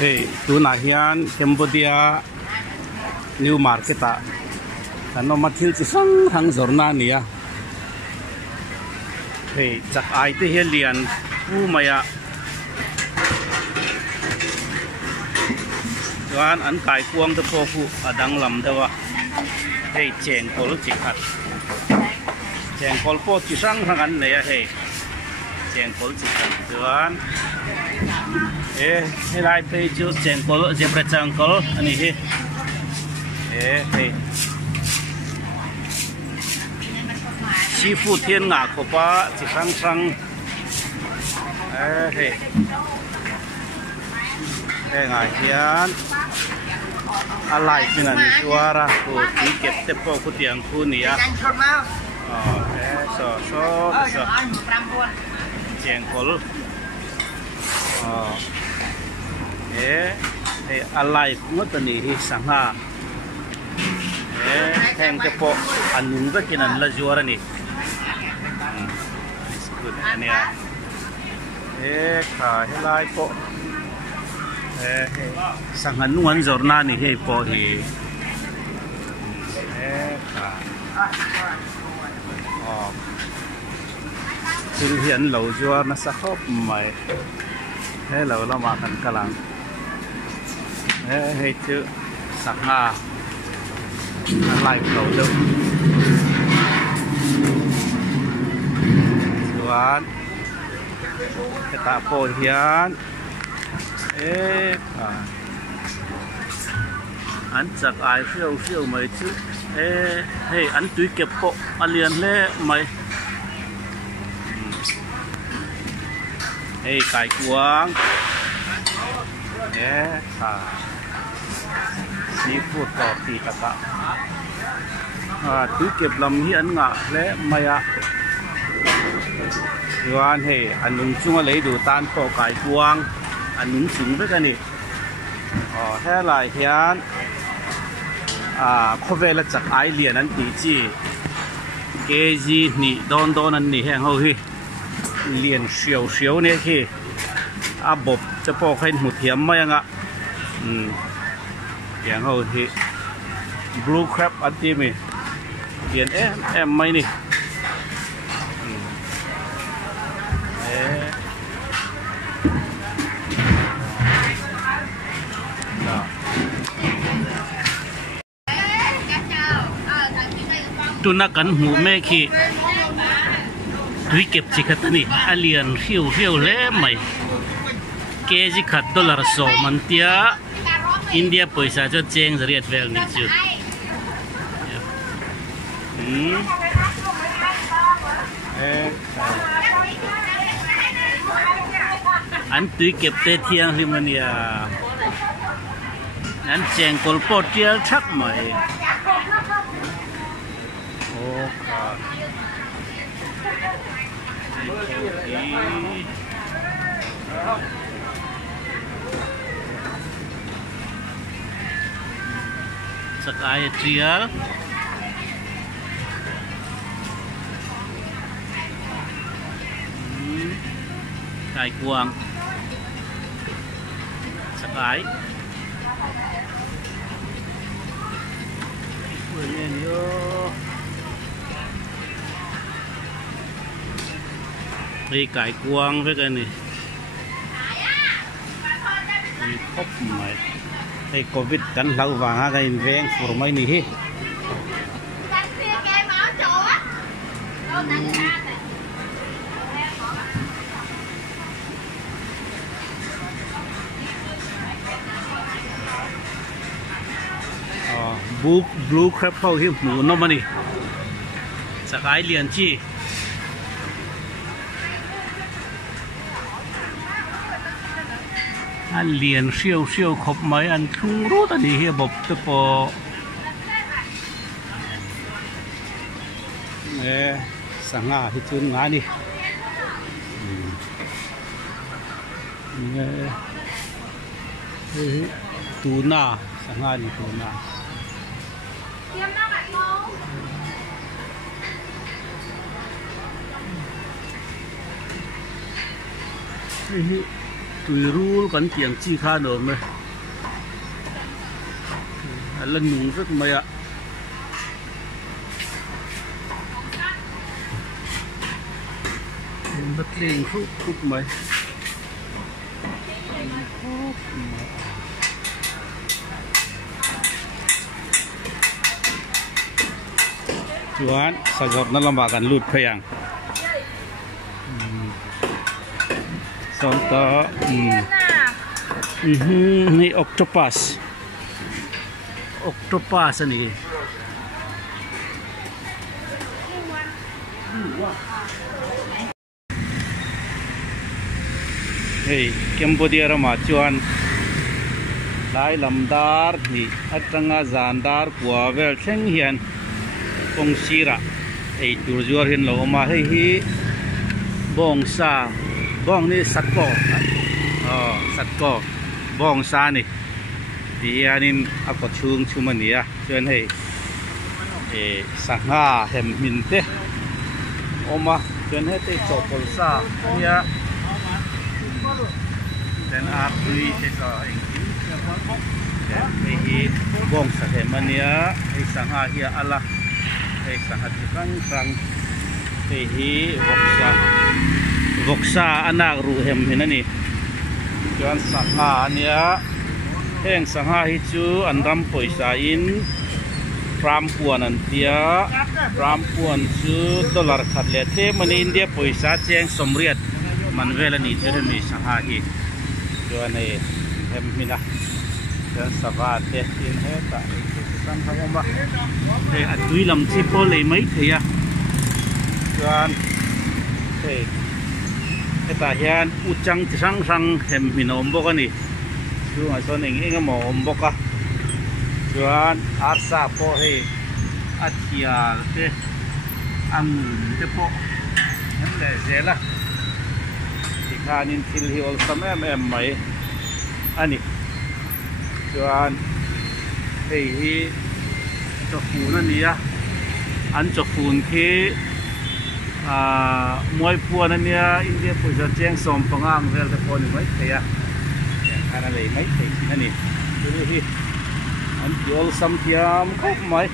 Hey, tu nahian Cambodia New Market ah. Ano mathil chi sang hang zorna ni ya. Hey, chak ai te helian pu maya. Tuan an kai kuang te po pu adang lam dewa. Hey, cheng kol chi khat. Cheng kol po chi sang hang an ne ya hey. Cheng kol chi khat tuan. Helai pe chu cheng kol zebra chang kol ani he. Hey. Seafood thiên ngạc của ba chỉ sang hey ngài hiền alai pin anh suara của tí kẹp tép po của tiang khu nia so chèn col alai cũng có ni hi sang ha hang tép po anh nung cái kinan là juara ni ania kha helai po sang hanuan zorna ni he po hi kha tur hian lo juar na sa khop mai he lo la ma kan kalang he chu sang ha lai lo lo juan kita po hian anh chặt ai phiêu mày chứ hey anh túi kẹp bộ anh liền lê mày hey cải cuống seafood to thì cả túi kẹp làm hiền ngạ lê mày ạ Yuan hey anh nung chung lấy đồ tan to cải cuống anh nung chung với cái này thế lại hiền có vẻ là chắc ai liền anh tí chi cái gì nị đòn anh nị hàng hậu hi liền xíu này khi bột cho bỏ khen một hiếm mấy anh ạ hàng hậu hi blue crab anh tí mình liền em mấy nè tu nak kan hu me khi tui kep chi khat ni alien hiu le mai kg khat dollar so man tia India paisa cho cheng zariat vel ni chu an tui kep te thiang limania an cheng kol pot tial thak mai Sakaya trial cải cuồng sakay đây cải cuồng với cái này khóc mày đây covid cắn lâu và cái ven phù mấy này blue crab phao hiểm mù nó mà nè sakay liền chi anh liền siêu khop mấy anh không rút anh đi hiệp bọc tập po sang ngà thì chun ngà đi tuna sang ngà đi tuna tùy rule kan tiang chi kha no me lần nung rất mày ạ bất liền khúc mày chuan sajot na lambakan lut phayang sonto ni octopus ani hey Cambodia rama chuan lai lamdar ni atanga zandar kwa vel theng hian kong sira ei turjuar hin lo ma hei hi bong sa bong ni satko satko bong sa ni dianin ako chung chumania chuan hei sanga hem min te oma chuan he te chopol sa nia dan apui te sa engkin hei hi bong sa hemania hei sanga hi ala hei sahat rang hei hi voksa anak ru hem hinani chuan sanga ania heng sanga hi chu anram poisa in ram puan an tia ram puan chu dollar khat le te mani india poisa cheng somriat manvel ani chu hemi sanga hi chuan hei hem mina chuan sava te in he ta san thawma hei atui lam chi po le mai theya chuan hei eta hian uchang rang hem minom bokani chu a son eng mom boka chuan arsa po hei athial te angun te po hem le zela tikhanin thil hi ol sam em mai ani chuan hei hi chofun ania an chofun khi moi puan ania india poisa cheng som pangang vel te pon mai theya ana lei mai thei ani hi an yol sam thiam khop mai